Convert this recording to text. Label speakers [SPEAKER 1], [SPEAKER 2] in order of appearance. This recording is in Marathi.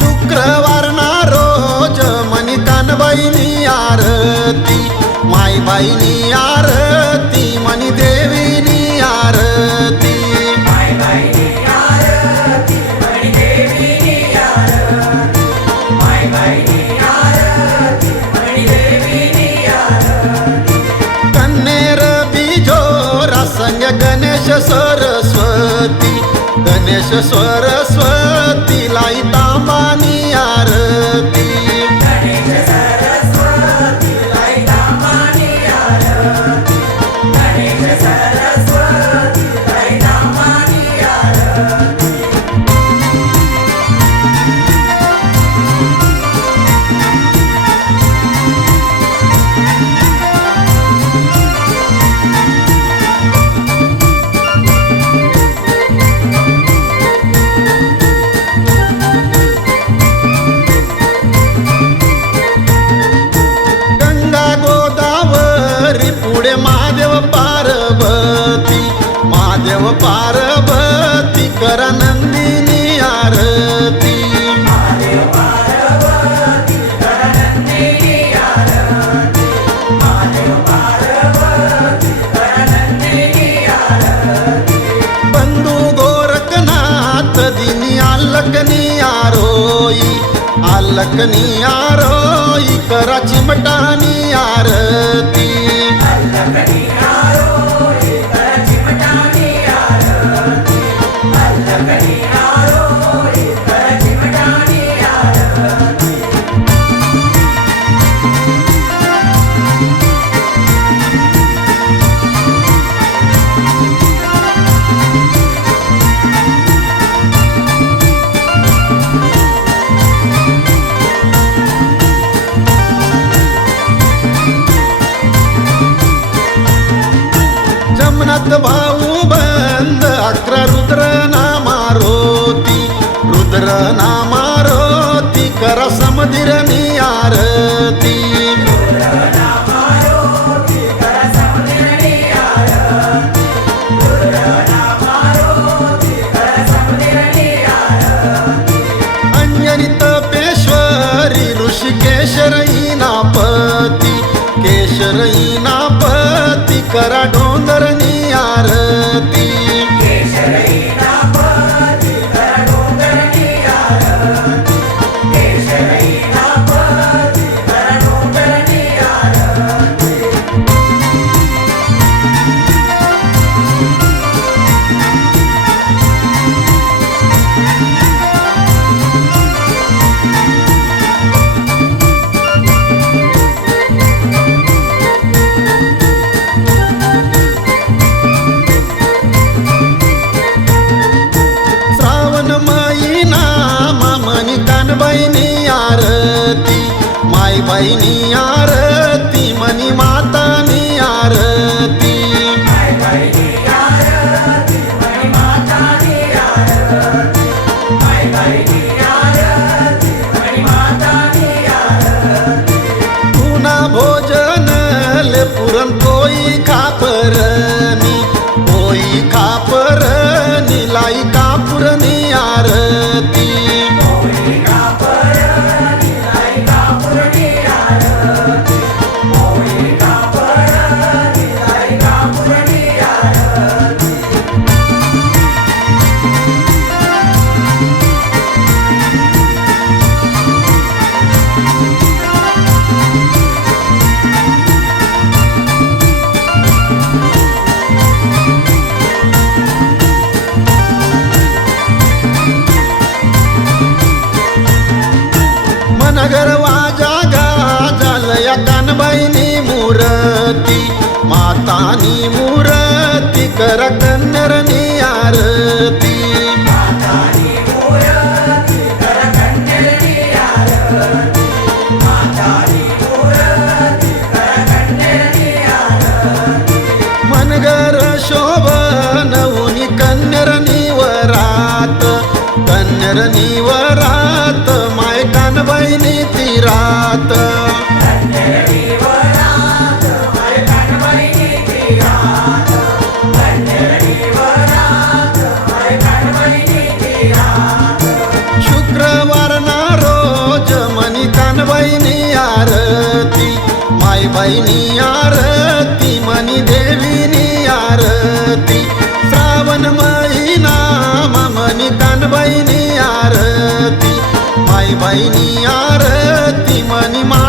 [SPEAKER 1] शुक्रवार ना रोज मनी कानबाईनी आरती माईबाईनी गणेश सरस्वती गणेश सरस्वती लाई तांबानी आरती. पार्वती कर नंदिनी आरती. बंधू गोरखनाथ दिनी आलकनी आरोई. आलकनी आरोई करा चिमटानी आरती. जमनात भाऊ बंद अकरा रुद्र नामारोती रुद्र नामारोती करा समधिर आरती. अंजनी तपेश्वरी ऋषिकेशरई नापती केशरई नापती करा माईबाईनी आरती मनी मातानी आरती। पुन्हा भोजन ले पुरण कोई खापरनी कोई खापरनी लाई मनगर वाजा गाजालया कानबाईनी मूरती मातानी मूरती कर कन्नरनी वारणा रोज मनी कानबाईनी आरती मायबाईनी आरती मनी
[SPEAKER 2] देवीनी आरती. श्रावण महिना मनी कानबाईनी आरती मायबाईनी आरती मनी मा